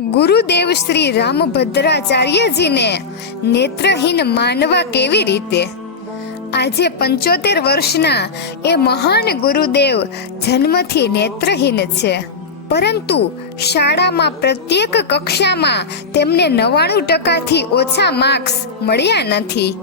ગુરુદેવ શ્રી રામભદ્રાચાર્યજીને નેત્રહીન માનવા કેવી રીતે? આજે પંચોતેર વર્ષના એ મહાન ગુરુદેવ જન્મથી નેત્રહીન છે. પરંતુ શાળામાં પ્રત્યેક કક્ષામાં તેમને નવાણું ટકાથી ઓછા માર્ક્સ મળ્યા નથી.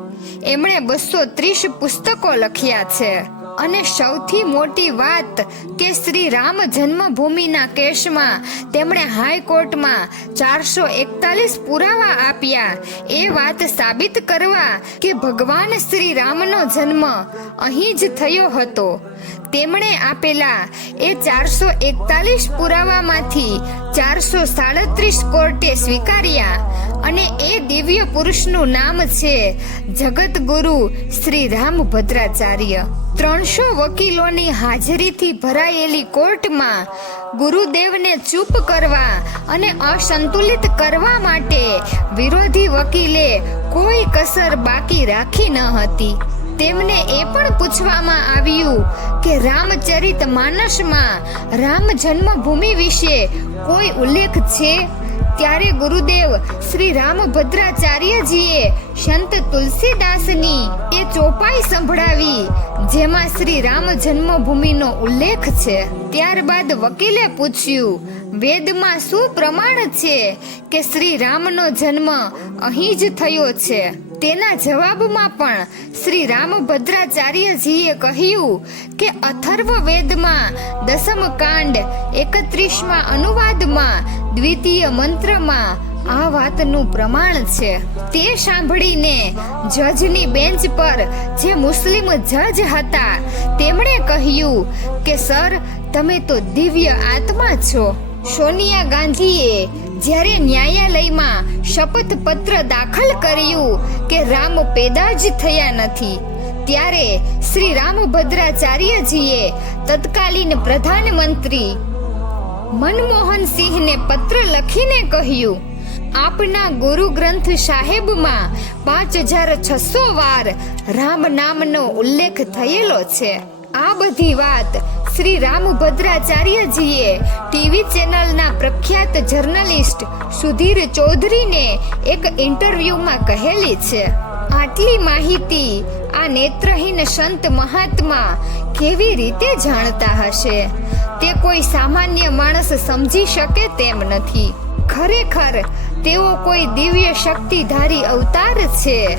એમણે બસો ત્રીસ પુસ્તકો લખ્યા છે. અને સૌથી મોટી વાત કે શ્રી રામ જન્મભૂમિના કેસમાં તેમણે હાઈકોર્ટમાં ચારસો એકતાલીસ પુરાવા આપ્યા. એ વાત સાબિત કરવા કે ભગવાન શ્રી રામનો જન્મ અહીં જ થયો હતો. તેમણે આપેલા એ ચારસો એકતાલીસ પુરાવામાંથી ચારસો સાડત્રીસ કોર્ટે સ્વીકાર્યા અને એ દિવ્ય પુરુષનું નામ છે જગતગુરુ શ્રી રામભદ્રાચાર્ય ત્રણસો વકીલોની હાજરીથી ભરાયેલી કોર્ટમાં ગુરુદેવને ચૂપ કરવા અને અસંતુલિત કરવા માટે વિરોધી વકીલે કોઈ કસર બાકી રાખી ન હતી. તેમને એ પણ પૂછવામાં આવ્યું કે રામચરિત માનસમાં રામ જન્મભૂમિ વિશે કોઈ ઉલ્લેખ છે? ત્યારે ગુરુદેવ શ્રી રામભદ્રાચાર્યજીએ સંત તુલસીદાસની એ ચોપાઈ સંભળાવી, જેમાં શ્રી રામ જન્મભૂમિનો ઉલ્લેખ છે. ત્યારબાદ વકીલે પૂછ્યું, વેદમાં શું પ્રમાણ છે કે શ્રી રામનો જન્મ અહીં જ થયો છે? તેના જવાબમાં પણ શ્રી રામભદ્રાચાર્યજીએ કહ્યું કે અથર્વ વેદમાં દસમ કાંડ એકત્રીસમાં અનુવાદમાં દ્વિતીય મંત્રમાં આ વાતનું પ્રમાણ છે. તે સાંભળીને જજની બેન્ચ પર જે મુસ્લિમ જજ હતા, તેમણે કહ્યું કે, સર, તમે તો દિવ્ય આત્મા છો. સોનિયા ગાંધીએ જ્યારે ન્યાયાલયમાં શપથપત્ર દાખલ કર્યું કે રામ પેદા જ થયા નથી, ત્યારે શ્રી રામભદ્રાચાર્યજીએ તત્કાલીન પ્રધાનમંત્રી મનમોહન સિંહને પત્ર લખીને કહ્યું, આપના ગુરુ ગ્રંથ સાહેબમાં પાંચ હજાર છસો વાર રામ નામનો ઉલ્લેખ થયેલો છે. આ બધી વાત શ્રી રામભદ્રાચાર્યજીએ ટીવી ચેનલના પ્રખ્યાત જર્નલિસ્ટ સુધીર ચૌધરીને એક ઇન્ટરવ્યુમાં કહેલી છે. આટલી માહિતી આ નેત્રહીન સંત મહાત્મા કેવી રીતે જાણતા હશે? તે કોઈ સામાન્ય માણસ સમજી શકે તેમ નથી. ખરેખર, તેઓ કોઈ દિવ્ય શક્તિધારી અવતાર છે.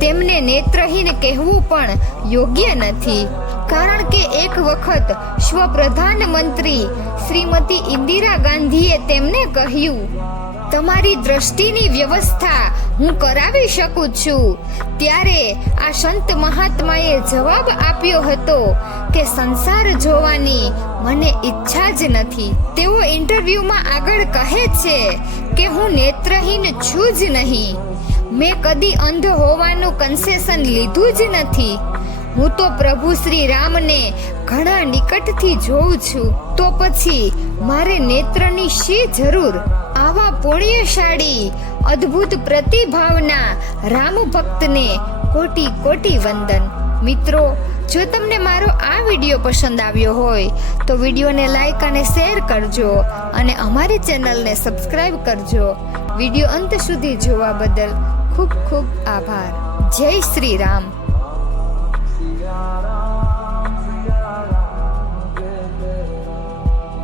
તેમને નેત્રહીન કહેવું પણ યોગ્ય નથી. કારણ કે એક વખત સ્વ પ્રધાનમંત્રી શ્રીમતી ઇન્દિરા ગાંધીએ તેમને કહ્યું તમારી દ્રષ્ટિની વ્યવસ્થા હું કરાવી શકું છું. ત્યારે આ સંત મહાત્માએ જવાબ આપ્યો હતો કે સંસાર જોવાની મને ઈચ્છા જ નથી. તેઓ ઇન્ટરવ્યુમાં આગળ કહે છે કે હું નેત્રહીન છું જ નહીં. મેં કદી અંધ હોવાનું કન્સેશન લીધું જ નથી. હું તો પ્રભુ શ્રી રામને ઘણા નિકટથી જોઉં છું. તો પછી મારે નેત્રની શી જરૂર? આવા પુણ્યશાળી અદ્ભુત પ્રતિભાવના રામ ભક્તને કોટી કોટી વંદન. મિત્રો, જો તમને મારો આ વીડિયો પસંદ આવ્યો હોય, તો વિડીયોને લાઈક અને શેર કરજો અને અમારી ચેનલને સબસ્ક્રાઇબ કરજો. વીડિયો અંત સુધી જોવા બદલ ખૂબ ખૂબ આભાર. જય શ્રી રામ.